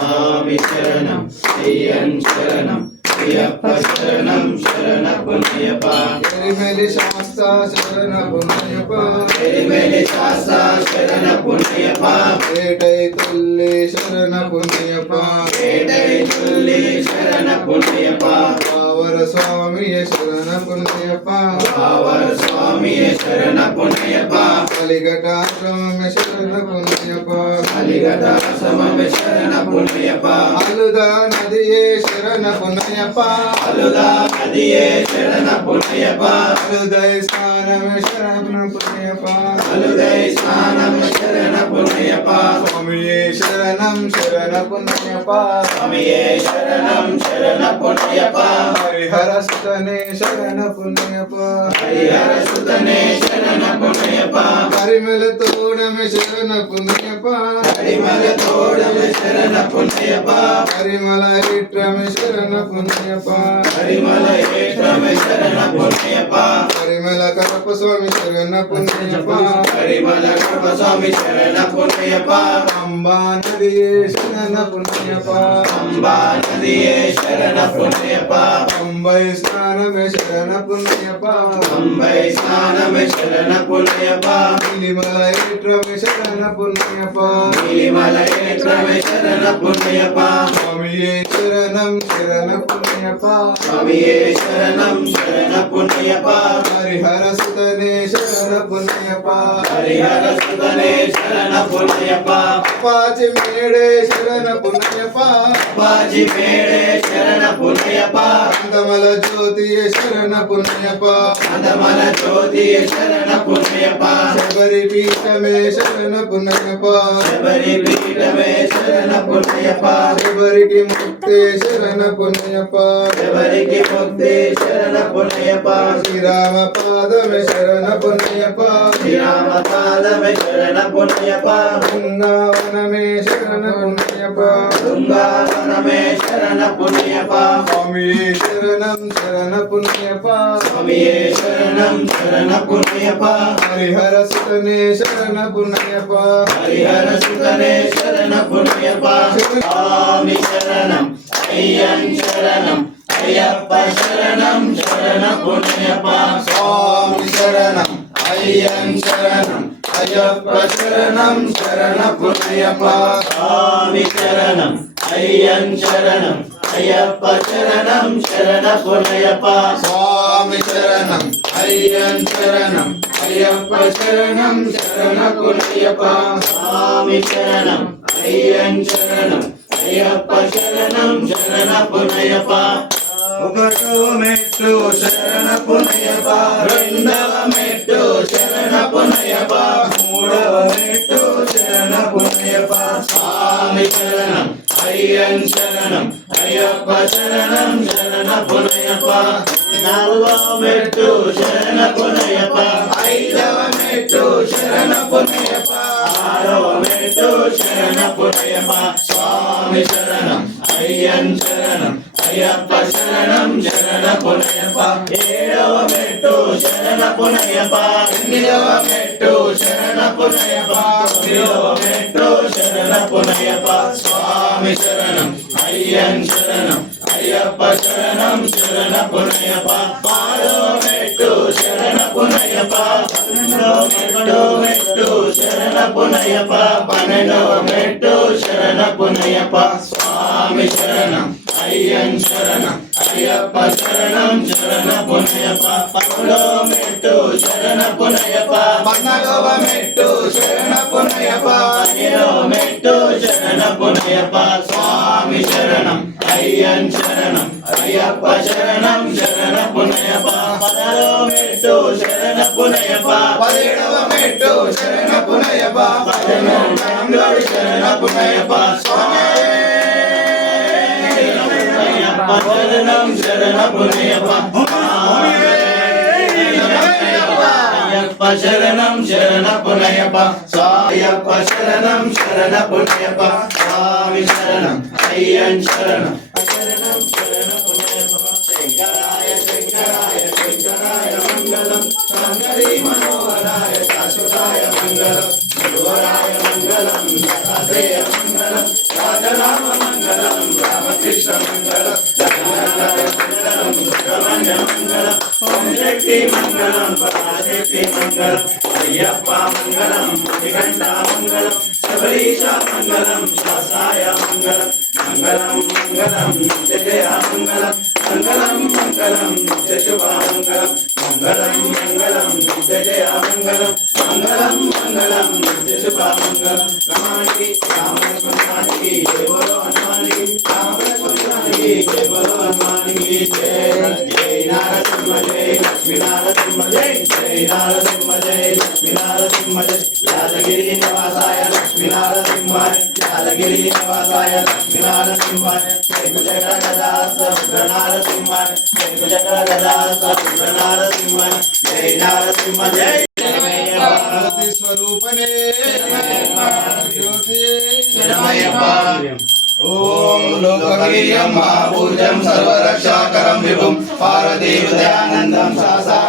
స్వామి శరణం అయ్యన్ శరణం అయ్యప్ప శరణం శరణ పుణ్యప్ప ఎరిమెలి శాస్త్ర శరణ పుణ్యప్ప ఎరిమెలి శాస్త్ర శరణ పుణ్యప్ప ఏటై తుల్లి శరణ పుణ్యప్ప ఏటై తుల్లి శరణ పుణ్యప్ప పావర స్వామియ శరణ పుణ్యప్ప పావర స్వామియ శరణ పుణ్యప్ప కలిఘటాశ్రమ శరణ పుణ్యప్ప కలిఘటాశ్రమ శరణ పుణ్యప్ప అలుదా నదియే శరణ పుణ్యప్ప అలుదా నదియే శరణ పుణ్యప్ప అలుదై స్నానమ శరణ పుణ్యప్ప అలుదై స్నానం శరణ పుణ్యప్ప స్వామియే శరణం శరణ పుణ్యప్ప స్వామియే శరణం శరణ పుణ్యప్ప హరిహర సుతనే శరణ పుణ్యప్ప హరిహర సుతనే శరణ పుణ్యప్ప పరిమళ తోడమే శరణ పుణ్యప్ప పరిమళ తోడమే శరణ పుణ్యప్ప పరిమళ ఇట్రమే శరణ పుణ్యప్ప పరిమళ ఏషమే శరణ పుణ్యప్ప పరిమళ కరప స్వామి శరణ పుణ్యప్ప పరిమళ కృప స్వామి శరణ పుణ్యప్ప అంబా నదియే శరణ పుణ్యప్ప అంబా నదియే శరణ పుణ్యప్ప అంబై స్నానమే శరణ పుణ్యప్ప అంబై స్నానమే శరణ పుణ్యప్ప నీలిమల ఇట్రమే శరణ పుణ్యప్ప నీలిమల ఏషమే శరణ పుణ్యప్ప స్వామియే శరణం శరణ పుణ్యప్ప స్వామియే శరణం శరణ పుణ్యప్ప హరిహర సుతనే శరణ పుణ్యప్ప హరిహర సుతనే శరణ పుణ్యప్ప పాచి మేడే శరణ పుణ్యప్ప బాజి మేడే శరణ పుణ్యప్ప అందమల జ్యోతియే శరణ పుణ్యప్ప అందమల జ్యోతి శరణ పుణ్యప్ప శబరి పీఠమే శరణ పుణ్యప్ప శబరి పీఠమే శరణ పుణ్యప్ప శబరికి ముక్తే శరణ పుణ్యప్ప శబరికి ముక్తి శరణ పుణ్యప్ప శ్రీరామ పాదమే శరణ పుణ్యప్ప శ్రీరామ పాదమే శరణ పుణ్యప్ప బృందావనమే శరణ పుణ్యప్ప బృందావనమే శరణ పుణ్యప్ప స్వామియే శరణం శరణ పుణ్యప్ప స్వామియే శరణం శరణ పుణ్యప్ప హరిహర సుతనే శరణ పుణ్యప్ప హరిహర సుతనే శరణ పుణ్యప్ప స్వామి శరణం అయ్యన్ శరణం అయ్యప్ప శరణం శరణ పుణ్యప్ప స్వామి శరణం అయ్యన్ శరణం అయ్యప్ప శరణం శరణ పుణ్యప్ప స్వామి శరణం అయ్యన్ శరణం అయ్యప్ప శరణం శరణ పుణ్యప్ప స్వామి శరణం అయ్యన్ శరణం అయ్యప్ప శరణం శరణ పుణ్యప్ప స్వామి శరణం అయ్యన్ శరణం అయ్యప్ప శరణం శరణ పుణ్యప్ప ఒకటో మెట్టు శరణ పుణ్యప్ప రెండవ మెట్టు శరణ పుణ్యప్ప మూడవ మెట్టు శరణ పుణ్యప్ప స్వామి శరణం అయ్యన్ శరణం అయ్యప్ప శరణం శరణ పుణ్యప్ప నాలుగవ మెట్టు శరణ పుణ్యప్ప ఐదవ మెట్టు శరణ పుణ్యప్ప ఆరవ మెట్టు శరణ పుణ్యప్ప స్వామి శరణం అయ్యన్ శరణం అయ్యప్ప శరణం శరణ పుణ్యప్ప ఏడవ మెట్టు శరణ పుణ్యప్ప ఎనిమిదవ మెట్టు శరణ పుణ్యప్ప తొమ్మిదవ మెట్టు శరణ పుణ్యప్ప స్వామి శరణం అయ్యన్ శరణం అయ్యప్ప శరణం శరణ పుణ్యప్ప పదవ మెట్టు శరణ పుణ్యప్ప పన్నెండవ మెట్టు శరణ పుణ్యప్ప పన్నెండవ మెట్టు శరణ పుణ్యప్ప స్వామి శరణం అయ్యన్ శరణం అయ్యప్ప శరణం శరణ పుణ్యప్ప పదమూడవ మెట్టు శరణ పుణ్యప్ప పద్నాలుగవ మెట్టు శరణ పుణ్యప్ప పదిహేడవ మెట్టు శరణ పుణ్యప్ప స్వామి శరణం అయ్యన్ శరణం అయ్యప్ప శరణం శరణ పుణ్యప్ప పదహారవ మెట్టు శరణ పుణ్యప్ప పదిహేడవ మెట్టు శరణ పుణ్యప్ప పద్దెనిమిదవ శరణ పుణ్యప్ప స్వామి అయ్యప్ప శరణం శరణ పుణ్యప్ప అయ్యప్ప శరణం శరణ పుణ్యప్ప స్వాయప్ప శరణం శరణ పుణ్యప్ప స్వామి శరణం అయ్యన్ శరణం శరణం శరణ పుణ్యప్ప శంకరాయ శంకరాయ శంకరాయ మంగళం శంకరీ మనోహరాయ శాశ్వతాయ మంగళం గురువరాయ మంగళం దత్తాత్రేయ మంగళం రాజరామ మంగళం మంగళం రామకృష్ణ మంగళం మంగళం సుబ్రహ్మణ్య మంగళం ఓం శక్తి మంగళం పరాశక్తి మంగళం అయ్యప్ప మంగళం మణికంఠ మంగళం శబరీష మంగళం శాసాయ మంగళం మంగళం మంగళం నిత్య జయ మంగళం మంగళం మంగళం నిత్య శుభ మంగళం మంగళం మంగళం నిత్య జయ మంగళం మంగళం మంగళం నిత్య శుభ మంగళం రామానికి రామలక్ష్మణానికి జయ బోలో హనుమానికి రామలక్ష్మణానికి జయ బోలో హనుమానికి జయ జయ నారసింహ జయ లక్ష్మీ నారసింహ జయ జయ నారసింహ జయ లక్ష్మీ నరసింహ జయ యాదగిరి నివాసాయ లక్ష్మీ నరసింహాయ యాదగిరి నివాసాయ లక్ష్మీ నరసింహాయ జయ జయ గదా సహస్ర నరసింహాయ జయ జయ గదా సహస్ర నరసింహాయ జయ నరసింహ జయ జ్యోతి స్వరూపనే జ్యోతి ఓం లోకవీర్యం మహాపూజ్యం సర్వరక్షాకరం విభుం పార్వతీ హృదయానందం సాసా